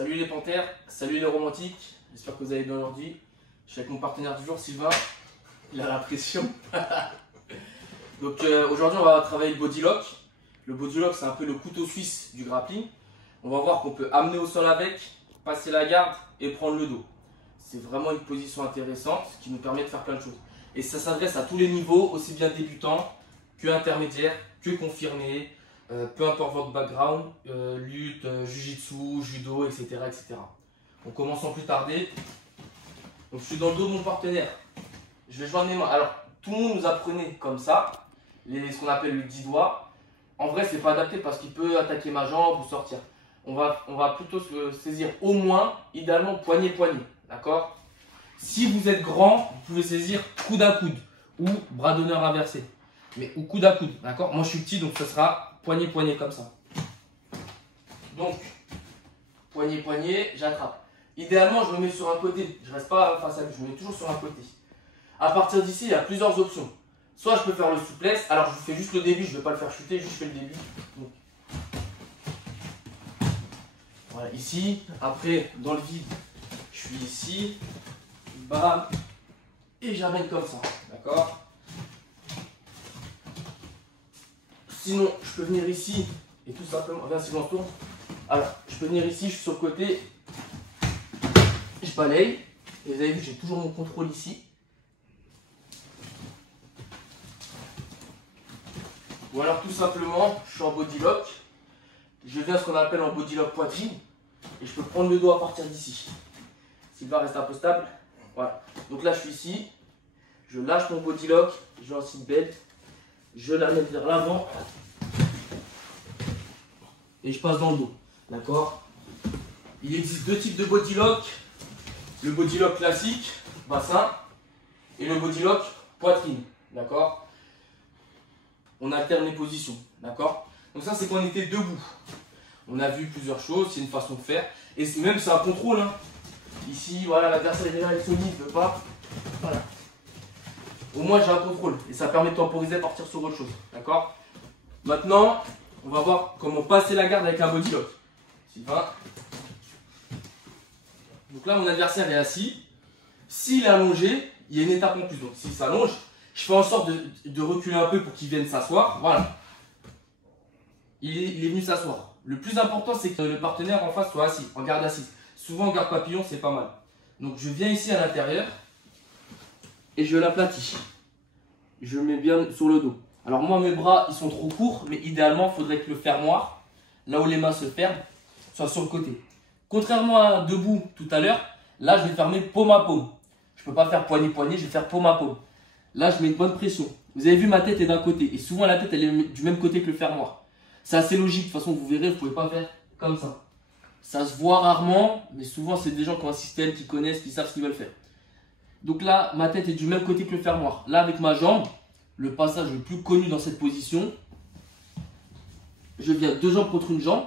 Salut les panthères, salut les romantiques, j'espère que vous allez bien aujourd'hui. Je suis avec mon partenaire du jour, Sylvain. Il a la pression. Donc aujourd'hui on va travailler le body lock. Le body lock c'est un peu le couteau suisse du grappling. On va voir qu'on peut amener au sol avec, passer la garde et prendre le dos. C'est vraiment une position intéressante qui nous permet de faire plein de choses. Et ça s'adresse à tous les niveaux, aussi bien débutants que intermédiaires, que confirmés. Peu importe votre background, lutte, jiu-jitsu, judo, etc., etc. On commence sans plus tarder. Donc je suis dans le dos de mon partenaire. Je vais joindre mes mains. Alors tout le monde nous apprenait comme ça, ce qu'on appelle le 10 doigts. En vrai, c'est pas adapté parce qu'il peut attaquer ma jambe ou sortir. On va plutôt se saisir au moins, idéalement poignet-poignet. D'accord? Si vous êtes grand, vous pouvez saisir coude à coude ou bras d'honneur inversé. Mais ou coude à coude. D'accord? Moi je suis petit donc ce sera poignet-poignet comme ça. Donc, poignet-poignet, j'attrape. Idéalement, je me mets sur un côté. Je ne reste pas face à lui, je me mets toujours sur un côté. À partir d'ici, il y a plusieurs options. Soit je peux faire le souplesse. Alors, je vous fais juste le début, je ne vais pas le faire chuter, juste je fais le début. Donc, voilà, ici. Après, dans le vide, je suis ici. Bam. Et j'amène comme ça. D'accord? Sinon, je peux venir ici et tout simplement, viens Sylvain, tourne. Alors, je peux venir ici, je suis sur le côté, je balaye. Et vous avez vu, j'ai toujours mon contrôle ici. Ou alors tout simplement, je suis en body lock. Je viens ce qu'on appelle en body lock poitrine. Et je peux prendre le dos à partir d'ici. Sylvain reste un peu stable. Voilà. Donc là, je suis ici. Je lâche mon body lock. Je lance une belle. Je la mets vers l'avant et je passe dans le dos. D'accord? Il existe deux types de body lock. Le body lock classique, bassin, et le body lock poitrine. D'accord? On alterne les positions. D'accord? Donc ça c'est quand on était debout. On a vu plusieurs choses, c'est une façon de faire. Et même c'est un contrôle. Hein. Ici, voilà, l'adversaire est là, il se lit, il ne veut pas. Voilà. Au moins j'ai un contrôle et ça permet de temporiser et partir sur autre chose. D'accord? Maintenant, on va voir comment passer la garde avec un body lock. Sylvain. Donc là, mon adversaire est assis. S'il est allongé, il y a une étape en plus. Donc s'il s'allonge, je fais en sorte de reculer un peu pour qu'il vienne s'asseoir. Voilà. Il est venu s'asseoir. Le plus important, c'est que le partenaire en face soit assis, en garde assise. Souvent en garde papillon, c'est pas mal. Donc je viens ici à l'intérieur. Et je l'aplatis. Je le mets bien sur le dos. Alors moi mes bras ils sont trop courts, mais idéalement il faudrait que le fermoir, là où les mains se ferment, soit sur le côté. Contrairement à debout tout à l'heure, là je vais fermer paume à paume. Je ne peux pas faire poignet-poignet, je vais faire paume à paume. Là je mets une bonne pression. Vous avez vu ma tête est d'un côté et souvent la tête elle est du même côté que le fermoir. C'est assez logique, de toute façon vous verrez, vous ne pouvez pas faire comme ça. Ça se voit rarement, mais souvent c'est des gens qui ont un système, qui connaissent, qui savent ce qu'ils veulent faire. Donc là, ma tête est du même côté que le fermoir. Là, avec ma jambe, le passage le plus connu dans cette position, je viens deux jambes contre une jambe.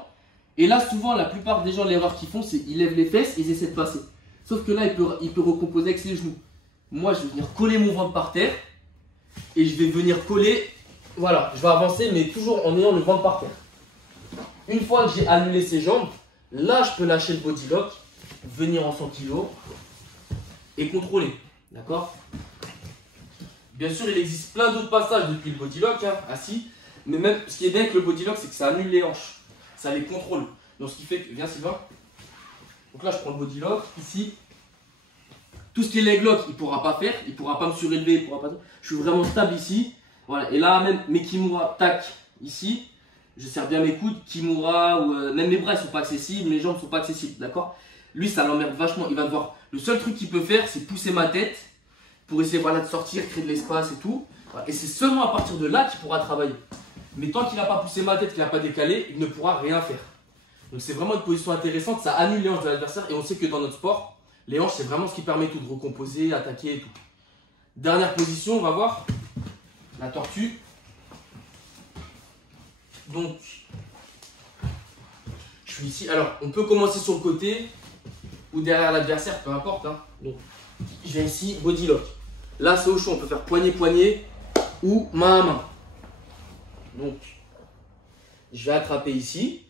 Et là, souvent, la plupart des gens, l'erreur qu'ils font, c'est qu'ils lèvent les fesses et ils essaient de passer. Sauf que là, il peut recomposer avec ses genoux. Moi, je vais venir coller mon ventre par terre et je vais venir coller. Voilà, je vais avancer, mais toujours en ayant le ventre par terre. Une fois que j'ai annulé ses jambes, là, je peux lâcher le body lock, venir en 100 kg. Et contrôler, d'accord? Bien sûr, il existe plein d'autres passages depuis le body lock, hein, assis. Mais même, ce qui est bien avec le body lock, c'est que ça annule les hanches. Ça les contrôle. Donc, ce qui fait que, viens Sylvain. Donc là, je prends le body lock, ici. Tout ce qui est leg lock, il ne pourra pas faire. Il ne pourra pas me surélever, il pourra pas... Je suis vraiment stable ici. Voilà. Et là, même mes kimura, tac, ici. Je serre bien mes coudes, kimura, ou même mes bras, ils ne sont pas accessibles, mes jambes ne sont pas accessibles, d'accord? Lui, ça l'emmerde vachement. Il va devoir. Le seul truc qu'il peut faire, c'est pousser ma tête pour essayer voilà, de sortir, créer de l'espace et tout. Et c'est seulement à partir de là qu'il pourra travailler. Mais tant qu'il n'a pas poussé ma tête, qu'il n'a pas décalé, il ne pourra rien faire. Donc c'est vraiment une position intéressante. Ça annule les hanches de l'adversaire. Et on sait que dans notre sport, les hanches, c'est vraiment ce qui permet tout de recomposer, attaquer et tout. Dernière position, on va voir. La tortue. Donc, je suis ici. Alors, on peut commencer sur le côté ou derrière l'adversaire, peu importe. Hein. Donc, je viens ici, body lock. Là, c'est au chaud, on peut faire poignet-poignet ou main à main. Donc, je vais attraper ici.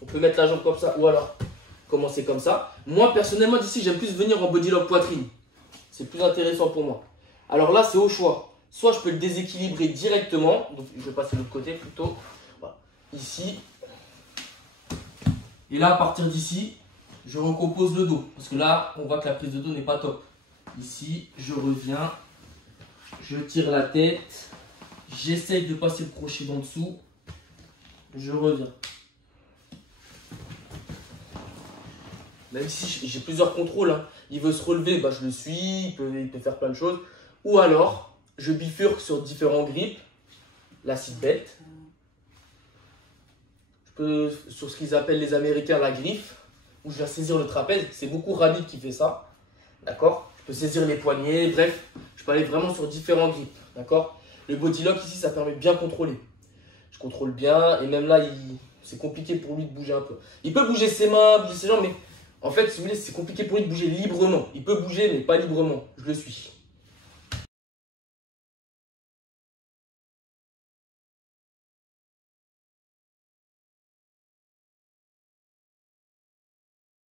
On peut mettre la jambe comme ça ou alors commencer comme ça. Moi, personnellement, d'ici, j'aime plus venir en body lock poitrine. C'est plus intéressant pour moi. Alors là, c'est au choix. Soit je peux le déséquilibrer directement. Donc, je vais passer de l'autre côté plutôt. Voilà. Ici. Et là, à partir d'ici, je recompose le dos. Parce que là, on voit que la prise de dos n'est pas top. Ici, je reviens. Je tire la tête. J'essaye de passer le crochet d'en dessous. Je reviens. Même si j'ai plusieurs contrôles, hein. Il veut se relever, bah je le suis, il peut faire plein de choses. Ou alors, je bifurque sur différents grips. La sit belt. Je peux, sur ce qu'ils appellent les Américains, la griffe, où je viens saisir le trapèze. C'est beaucoup Rabib qui fait ça. D'accord? Je peux saisir les poignets, bref. Je peux aller vraiment sur différents grips. D'accord? Le body lock ici, ça permet de bien contrôler. Je contrôle bien, et même là, c'est compliqué pour lui de bouger un peu. Il peut bouger ses mains, bouger ses jambes, mais en fait, si vous voulez, c'est compliqué pour lui de bouger librement. Il peut bouger, mais pas librement. Je le suis.